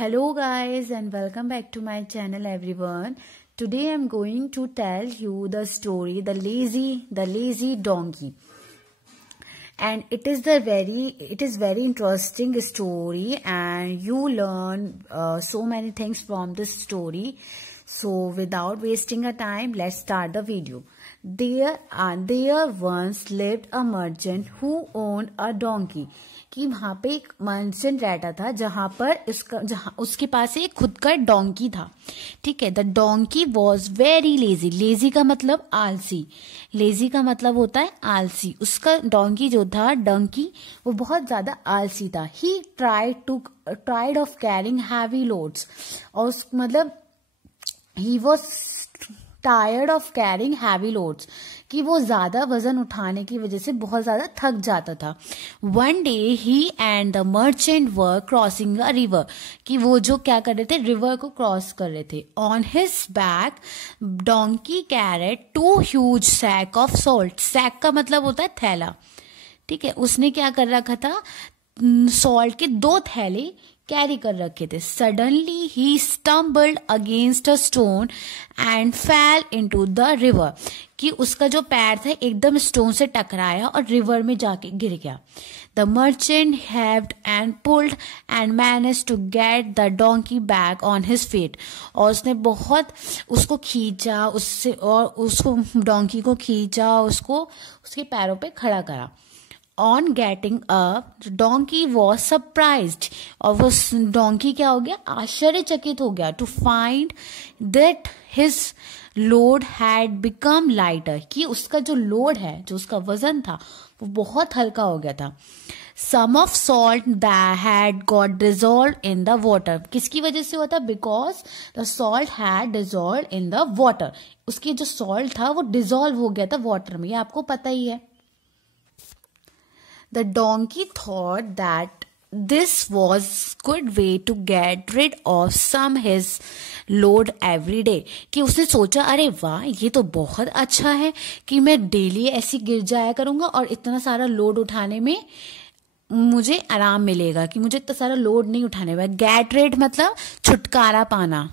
Hello guys and welcome back to my channel everyone. Today I'm going to tell you the story the lazy donkey. And it is very interesting story and you learn so many things from this story. So without wasting a time, let's start the video. There once lived a merchant who owned a donkey. कि वहां पे एक merchant रहता था जहां उसके पास एक खुद का डोंकी था. ठीक है. The donkey was very lazy. Lazy का मतलब आलसी. लेजी का मतलब होता है आलसी. उसका डोंकी जो था डंकी वो बहुत ज्यादा आलसी था. He tried of carrying heavy loads. और मतलब he was tired of carrying heavy loads कि वो ज्यादा वजन उठाने की वजह से बहुत ज्यादा थक जाता था. One day he and the merchant were crossing a river. कि वो जो क्या कर रहे थे, रिवर को क्रॉस कर रहे थे. On his back donkey carried 2 huge sack of salt. Sack का मतलब होता है थैला. ठीक है. उसने क्या कर रखा था, सॉल्ट के 2 थैले कैरी कर रखे थे. Suddenly he stumbled against a stone and fail into the river. कि उसका जो पैर था एकदम स्टोन से टकराया और रिवर में जाके गिर गया. The merchant heaved and pulled and managed to get the donkey back on his feet. और उसने बहुत उसको खींचा उससे और उसको डोंकी को खींचा, उसको उसके पैरों पे खड़ा करा. On getting up, the donkey was surprised. और वो डोंकी क्या हो गया, आश्चर्यचकित हो गया. To find that his load had become lighter. कि उसका जो लोड है, जो उसका वजन था, वो बहुत हल्का हो गया था. Some of salt that had got dissolved in the water. किसकी वजह से हुआ था? Because the salt had dissolved in the water. उसकी जो salt था वो dissolve हो गया था water में. ये आपको पता ही है. The donkey thought that this was good way to get rid of some his load every day. कि उसने सोचा, अरे वाह, ये तो बहुत अच्छा है कि मैं डेली ऐसी गिर जाया करूंगा और इतना सारा लोड उठाने में मुझे आराम मिलेगा, कि मुझे इतना सारा लोड नहीं उठाने में. गेट रेड मतलब छुटकारा पाना.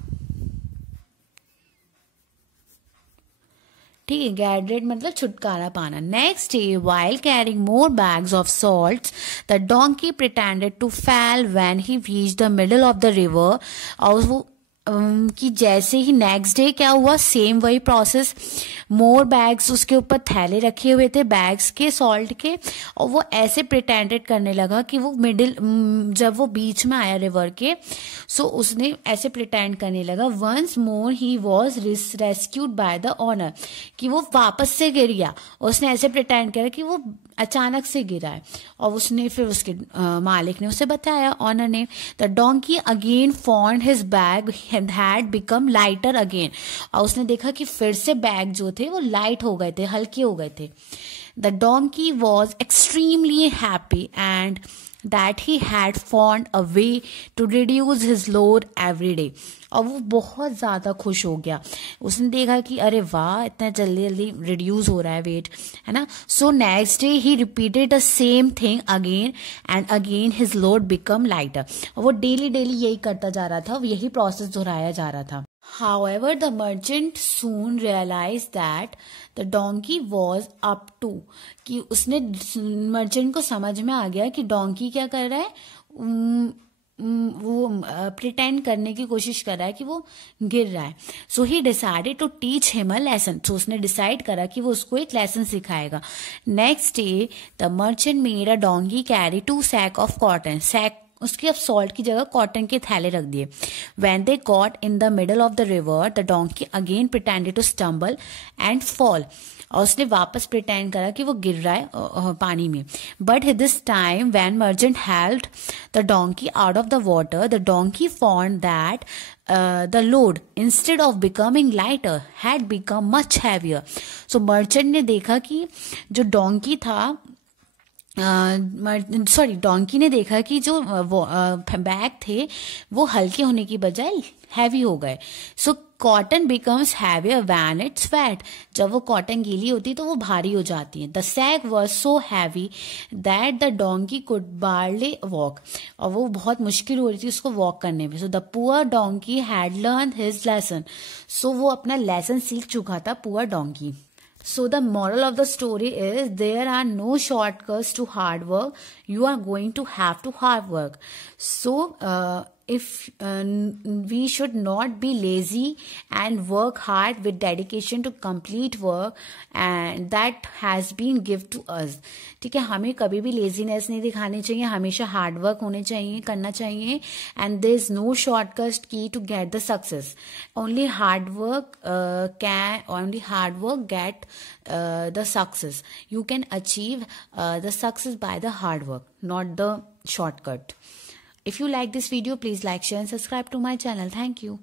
ठीक है. गैडरेट मतलब छुटकारा पाना. Next day while carrying more bags of salt the donkey pretended to fell when he reached the middle of the river. और वो कि जैसे ही नेक्स्ट डे क्या हुआ, सेम वही प्रोसेस. मोर बैग्स, उसके ऊपर थैले रखे हुए थे बैग्स के सॉल्ट के, और वो ऐसे प्रिटेंडेड करने लगा कि वो जब वो बीच में आया रिवर के, सो उसने ऐसे प्रिटेंड करने लगा. Once more he was rescued by the owner. कि वो वापस से गिर गया. उसने ऐसे प्रिटेंड करा कि वो अचानक से गिरा है, और उसने फिर उसके मालिक ने उसे बताया, ऑनर ने. The donkey again found his bag had become lighter again. और उसने देखा कि फिर से बैग जो थे वो लाइट हो गए थे, हल्के हो गए थे. The donkey was extremely happy and that he had found a way to reduce his load every day. और वो बहुत ज्यादा खुश हो गया. उसने देखा कि अरे वाह, इतना जल्दी जल्दी रिड्यूस हो रहा है वेट, है ना. So next day he repeated the same thing again and again his load become lighter. और वो डेली यही करता जा रहा था, यही प्रोसेस दोहराया जा रहा था. However, the merchant soon realized that the donkey was up to. कि उसने मर्चेंट को समझ में आ गया कि डोंकी क्या कर रहा है, वो प्रिटेंड करने की कोशिश कर रहा है कि वो गिर रहा है. So he decided to teach him a lesson. So उसने डिसाइड करा कि वो उसको एक लेसन सिखाएगा. Next day the merchant made a donkey carry 2 sack of cotton. Sack उसके अब सॉल्ट की जगह कॉटन के थैले रख दिए. When they got in the middle of the river, the donkey again pretended to stumble and fall. और उसने वापस प्रिटेंड करा कि वो गिर रहा है पानी में. But this time when merchant helped the donkey out of the water, the donkey found that the load instead of becoming lighter had become much heavier. So merchant ने देखा कि जो डोंकी था सॉरी डोंकी ने देखा कि जो bag थे वो हल्के होने की बजाय हैवी हो गए. So cotton becomes heavier when its weight. जब वो कॉटन गीली होती है तो वो भारी हो जाती है. The sack was so heavy that the donkey could barely walk. और वो बहुत मुश्किल हो रही थी उसको वॉक करने में. So the poor donkey had learn his lesson. So वो अपना लेसन सीख चुका था poor donkey. So the moral of the story is there are no shortcuts to hard work. You are going to have to hard work. So if we should not be lazy and work hard with dedication to complete work and that has been given to us. ठीक है, हमें कभी भी laziness नहीं दिखानी चाहिए, हमेशा hard work होने चाहिए, करना चाहिए. And there is no shortcut key to get the success. Only hard work get the success. You can achieve the success by the hard work, not the shortcut. If you like this video, please like, share and subscribe to my channel. Thank you.